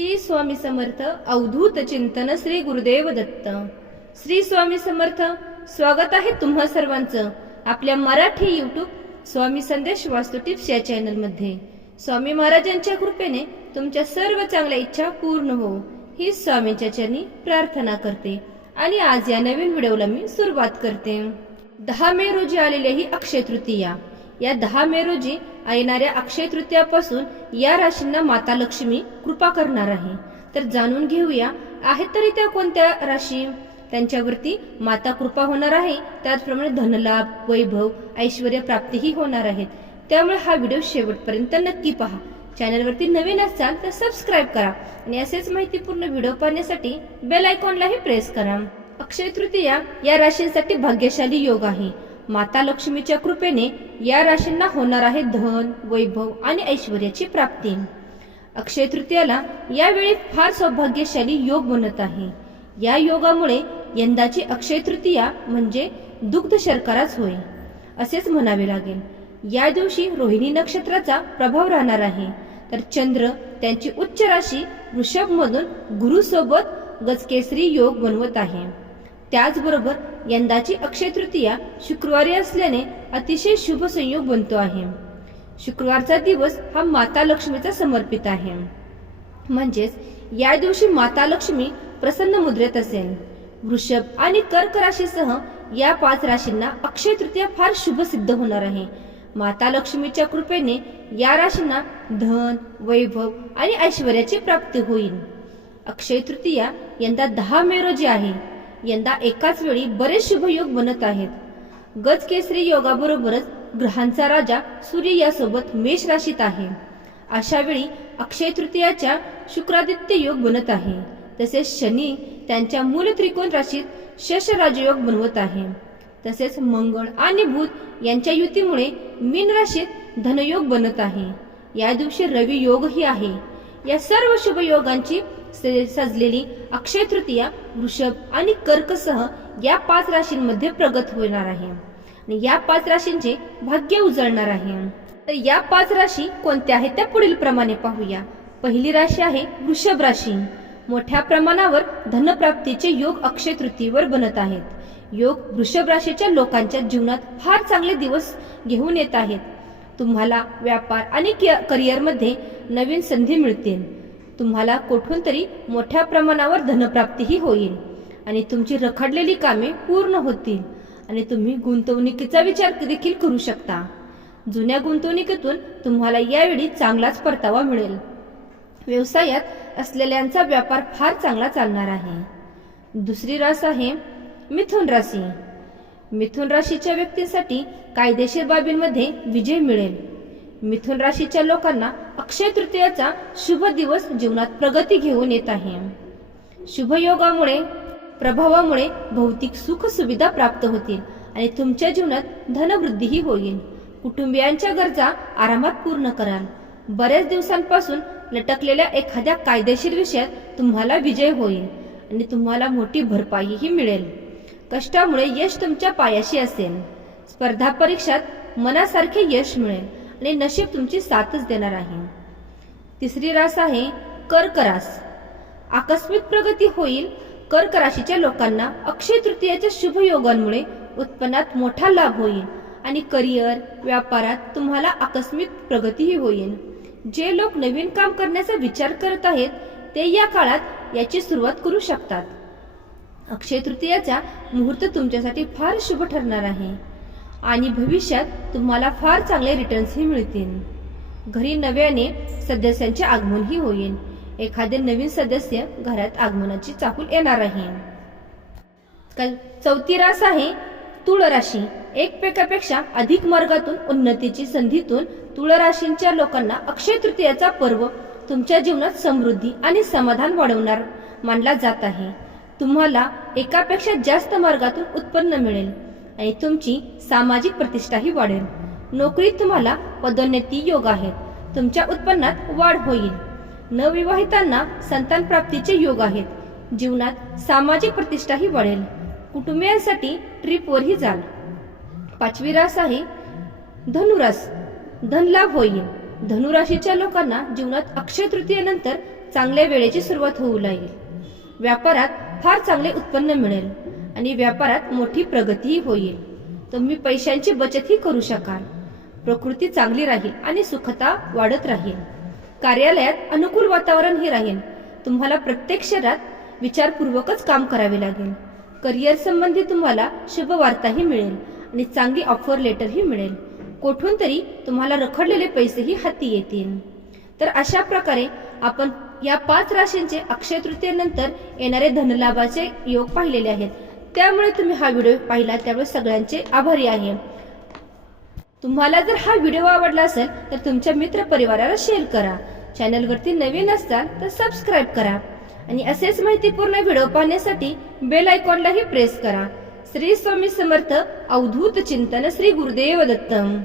श्री स्वामी समर्थ अवधूत चिंतन श्री गुरुदेव दत्त. श्री स्वामी समर्थ स्वागत आहे तुम्हा सर्वांचं आपल्या मराठी युट्यूब स्वामी संदेश वास्तू टिप्स या चॅनलमध्ये. स्वामी महाराजांच्या कृपेने तुमच्या सर्व चांगल्या इच्छा पूर्ण हो. ही स्वामींच्या चरणी प्रार्थना करते आणि आज या नवीन व्हिडिओला मी सुरुवात करते. दहा मे रोजी आलेली ही अक्षय तृतीया. या दहा मे रोजी येणाऱ्या अक्षय तृतीयापासून या राशींना माता लक्ष्मी कृपा करणार आहे. तर जाणून घेऊया आहेत तरी त्या कोणत्या राशी? त्यांच्यावरती माता कृपा होणार आहे. त्याचप्रमाणे धनलाभ वैभव ऐश्वर प्राप्तीही होणार आहेत. त्यामुळे हा व्हिडिओ शेवटपर्यंत नक्की पहा. चॅनलवरती नवीन असाल तर सबस्क्राईब करा आणि असेच माहितीपूर्ण व्हिडिओ पाहण्यासाठी बेल आयकॉनलाही प्रेस करा. अक्षय तृतीया या राशींसाठी भाग्यशाली योग आहे. माता लक्ष्मीच्या कृपेने या राशींना होणार आहे धन वैभव आणि ऐश्वर्याची प्राप्ती. अक्षय तृतीयाला यावेळी फार सौभाग्यशाली योग बनत आहे. या योगामुळे यंदाची अक्षय तृतीया म्हणजे दुग्ध शर्कराच होय. असेच म्हणावे लागेल. या दिवशी रोहिणी नक्षत्राचा प्रभाव राहणार आहे. तर चंद्र त्यांची उच्च राशी वृषभ मधून गजकेसरी योग बनवत आहे. त्याचबरोबर यंदाची अक्षय तृतीया शुक्रवारी असल्याने अतिशय शुभ संयोग बनतो आहे. शुक्रवारचा दिवस हा माता लक्ष्मीचा समर्पित आहे. म्हणजेच या दिवशी माता लक्ष्मी प्रसन्न मुद्रेत असेल. वृषभ आणि कर्क राशीसह या पाच राशींना अक्षय तृतीया फार शुभ सिद्ध होणार आहे. माता लक्ष्मीच्या कृपेने या राशींना धन वैभव आणि ऐश्वर्याची प्राप्ती होईल. अक्षय तृतीया यंदा दहा मे रोजी आहे. यंदा एकाच वेळी बरेच शुभयोग बनत आहेत. गज केसरी योगाबरोबरच ग्रहांचा राजा सूर्य यासोबत मेष राशीत आहे. अशा वेळी अक्षय तृतीयाच्या शुक्रादित्य योग बनत आहे. तसेच शनी त्यांच्या मूल त्रिकोण राशीत शश राजयोग बनवत आहे. तसेच मंगळ आणि बुध यांच्या युतीमुळे मीन राशीत धनयोग बनत आहे. या दिवशी रवी योगही आहे. या सर्व शुभ योगांची स- सजलेली अक्षय तृतीया वृषभ आणि कर्कसह या पाच राशींमध्ये प्रगत होणार आहे. आणि या पाच राशींचे भाग्य उजळणार आहे. तर या पाच राशी कोणत्या आहेत त्या पुढील प्रमाणे पाहूया. पहिली राशी आहे वृषभ राशी. मोठ्या प्रमाणावर धनप्राप्तीचे योग अक्षय तृतीयेवर बनत आहेत. योग वृषभ राशीच्या लोकांच्या जीवनात फार चांगले दिवस घेऊन येत आहेत. तुम्हाला व्यापार आणि करिअरमध्ये नवीन संधी मिळतील. तुम्हाला कुठून तरी मोठ्या प्रमाणावर धनप्राप्तीही होईल. आणि तुमची रखडलेली कामे पूर्ण होतील. आणि तुम्ही गुंतवणुकीचा विचार देखील करू शकता. जुन्या गुंतवणुकीतून तुम्हाला यावेळी चांगलाच परतावा मिळेल. व्यवसायात असलेल्यांचा व्यापार फार चांगला चालणार आहे. दुसरी रास आहे मिथुन राशी. मिथुन राशीच्या व्यक्तींसाठी कायदेशीर बाबींमध्ये विजय मिळेल. मिथुन राशीच्या लोकांना अक्षय तृतीयाचा शुभ दिवस जीवनात प्रगती घेऊन येत आहे. शुभयोगामुळे प्रभावामुळे भौतिक सुख सुविधा प्राप्त होतील आणि तुमच्या जीवनात धनवृद्धीही होईल. कुटुंबियांच्या गरजा आरामात पूर्ण कराल. बऱ्याच दिवसांपासून लटकलेल्या एखाद्या कायदेशीर विषयात तुम्हाला विजय होईल आणि तुम्हाला मोठी भरपाईही मिळेल. कष्टामुळे यश तुमच्या पायाशी असेल. स्पर्धा परीक्षात मनासारखे यश मिळेल आणि नशीब तुमची साथच देणार आहे. तिसरी रास आहे कर्क रास आकस्मिक प्रगती होईल कर्क राशीच्या लोकांना अक्षय तृतीयाच्या शुभ योगांमुळे उत्पन्नात मोठा लाभ होईल आणि करिअर व्यापारात तुम्हाला आकस्मिक प्रगतीही होईल. जे लोक नवीन काम करण्याचा विचार करत आहेत ते या काळात याची सुरुवात करू शकतात. अक्षय तृतीयाचा मुहूर्त तुमच्यासाठी फार शुभ ठरणार आहे आणि भविष्यात तुम्हाला फार चांगले रिटर्न्सही मिळतील. घरी नव्याने सदस्यांचे आगमनही होईल. एखादे नवीन सदस्य घरात आगमनाची चाकूल येणार आहे. चौथी रास आहे तुळ राशी. एकमेकापेक्षा अधिक मार्गातून उन्नतीची संधीतून तुळ राशींच्या लोकांना अक्षय तृतीयाचा पर्व तुमच्या जीवनात समृद्धी आणि समाधान वाढवणार मानला जात आहे. तुम्हाला एकापेक्षा जास्त मार्गातून उत्पन्न मिळेल आणि तुमची सामाजिक प्रतिष्ठाही वाढेल. नोकरीत तुम्हाला पदोन्नती योग आहे. तुमच्या उत्पन्नात वाढ होईल. नवविवाहितांना संतान प्राप्तीचे योग आहेत. जीवनात सामाजिक प्रतिष्ठाही वाढेल कुटुंबियांसाठी ट्रिपवरही जाल. पाचवी रास आहे धनुरास. धनलाभ होईल. धनुराशीच्या लोकांना जीवनात अक्षय तृतीयेनंतर चांगल्या वेळेची सुरुवात होऊ लागेल. व्यापारात फार चांगले उत्पन्न मिळेल आणि व्यापारात मोठी प्रगतीही होईल. तुम्ही पैशांची बचतही करू शकाल. प्रकृती चांगली राहील आणि सुखता वाढत राहील. कार्यालयात अनुकूल वातावरणही राहील. तुम्हाला प्रत्येक क्षेत्रात विचारपूर्वकच काम करावे लागेल. करिअर संबंधी तुम्हाला शुभ वार्ताही मिळेल आणि चांगली ऑफर लेटरही मिळेल. कोठून तरी तुम्हाला रखडलेले पैसेही हाती येतील. तर अशा प्रकारे आपण या पाच राशींचे अक्षय तृतीयेनंतर येणारे धनलाभाचे योग पाहिलेले आहेत. त्यामुळे तुम्ही हा व्हिडिओ पाहिला त्यामुळे सगळ्यांचे आभारी आहे. तुम्हाला जर हा व्हिडिओ आवडला असेल तर तुमच्या मित्र परिवाराला शेअर करा. चॅनलवरती नवीन असाल तर सबस्क्राईब करा. आणि असेच माहितीपूर्ण व्हिडिओ पाहण्यासाठी बेल आयकॉनलाही प्रेस करा. श्री स्वामी समर्थ अवधूत चिंतन श्री गुरुदेव दत्तम.